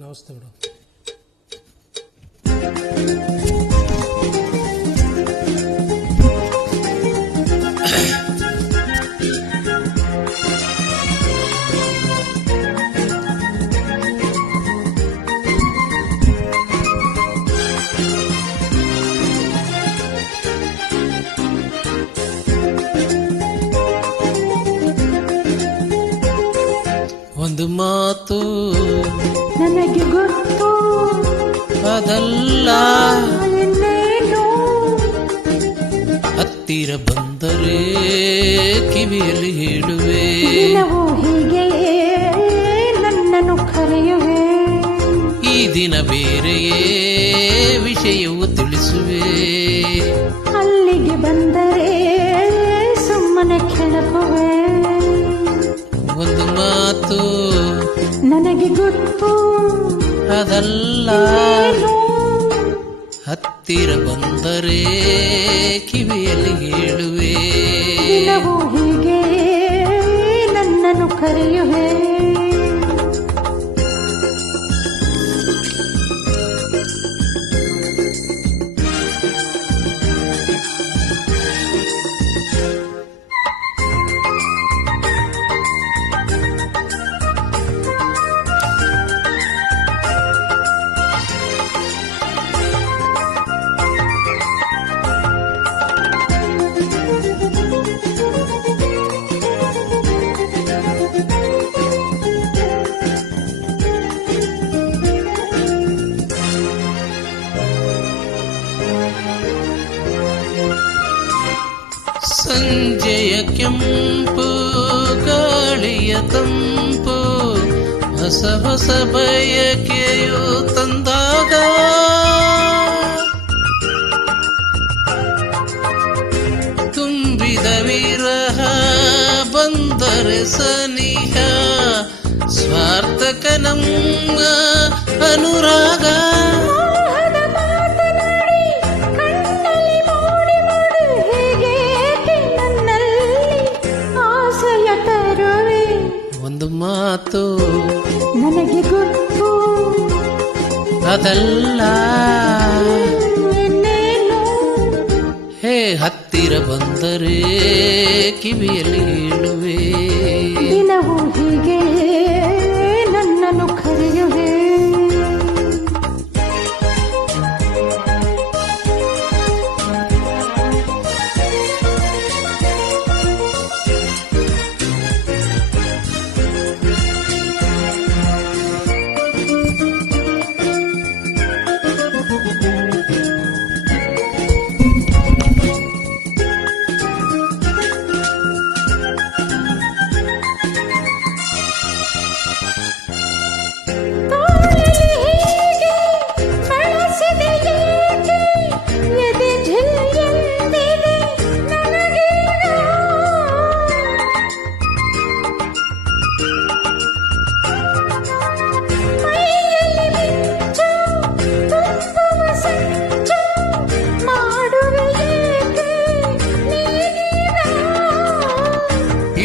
ನಮಸ್ತೆ ಮೇಡಮ್. ಒಂದು ಮಾತು ನನಗೆ ಗೊತ್ತು, ಅದಲ್ಲ ಹತ್ತಿರ ಬಂದರೆ ಕಿವಿಯಲ್ಲಿ ಹೇಳುವೆ, ದಿನವೂ ಹೀಗೆಯೇ ನನ್ನನ್ನು ಕರೆಯುವೆ, ಈ ದಿನ ಬೇರೆಯೇ ವಿಷಯವು ತಿಳಿಸುವೆ, ಅಲ್ಲಿಗೆ ಬಂದರೆ ಸುಮ್ಮನೆ ಕೆಳಕುವೆ. ಒಂದು ಮಾತು ನನಗೆ ಗೊತ್ತು, ಅದಲ್ಲ ಹತ್ತಿರ ಬಂದರೆ ಕಿವಿಯಲ್ಲಿ ಹೇಳುವೆ, ದಿನವೂ ಹೀಗೆಯೇ ನನ್ನನ್ನು ಕರೆಯುವೆ. ಸಂಜೆಯ ಕೆಂಪು ಗಾಳಿಯ ತಂಪು ಹೊಸ ಹೊಸ ಬಯಕೆಯು ತಂದಾಗ, ತುಂಬಿದ ವಿರಹ ಬಂದರೆ ಸನಿಹ, ಸ್ವಾರ್ಥಕ ನಮ್ಮ ಅನುರಾಗ, ಒಂದು ಮಾತು ನನಗೆ ಗೊತ್ತು, ಅದಲ್ಲ ಇನ್ನೇನು ಹೇ ಹತ್ತಿರ ಬಂದರೆ ಕಿವಿಯಲ್ಲಿ ಹೇಳುವೆ, ದಿನವೂ ಹೀಗೆ ನನ್ನನ್ನು ಕರೆಯುವೆ.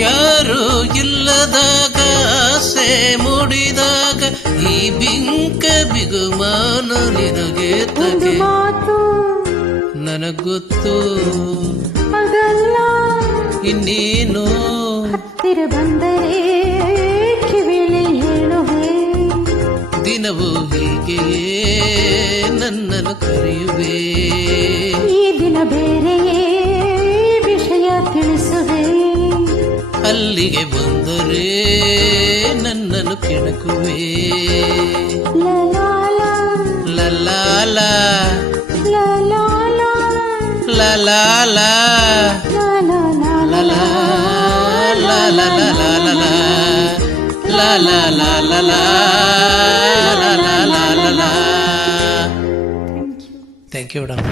ಯಾರು ಇಲ್ಲದಾಗ ಆಸೆ ಮೂಡಿದಾಗ ಈ ಬಿಂಕ ಬಿಗುಮಾನ ನಿನಗೆ ತಗೆ, ಮಾತು ನನಗೊತ್ತು ಅದಲ್ಲ ಇನ್ನೇನು ಹತ್ತಿರ ಬಂದರೆ ಕಿವಿಲಿ ಹೇಳುವೆ, ದಿನವೂ ಹೀಗೆ ನನ್ನನ್ನು ಕರೆಯುವೆ, ಈ ದಿನ ಬೇರೆಯೇ ವಿಷಯ ತಿಳಿಸುವೆ, ಅಲ್ಲಿಗೆ ಬಂದರೆ ನನ್ನನ್ನು ಕೆಣಕುವೆ, ಲಲಾಲ ಲಲಾಲ ಲಲಾಲ ಲಲಾಲ ಲಲಾಲ ಥ್ಯಾಂಕ್ ಯು ಮೇಡಮ್.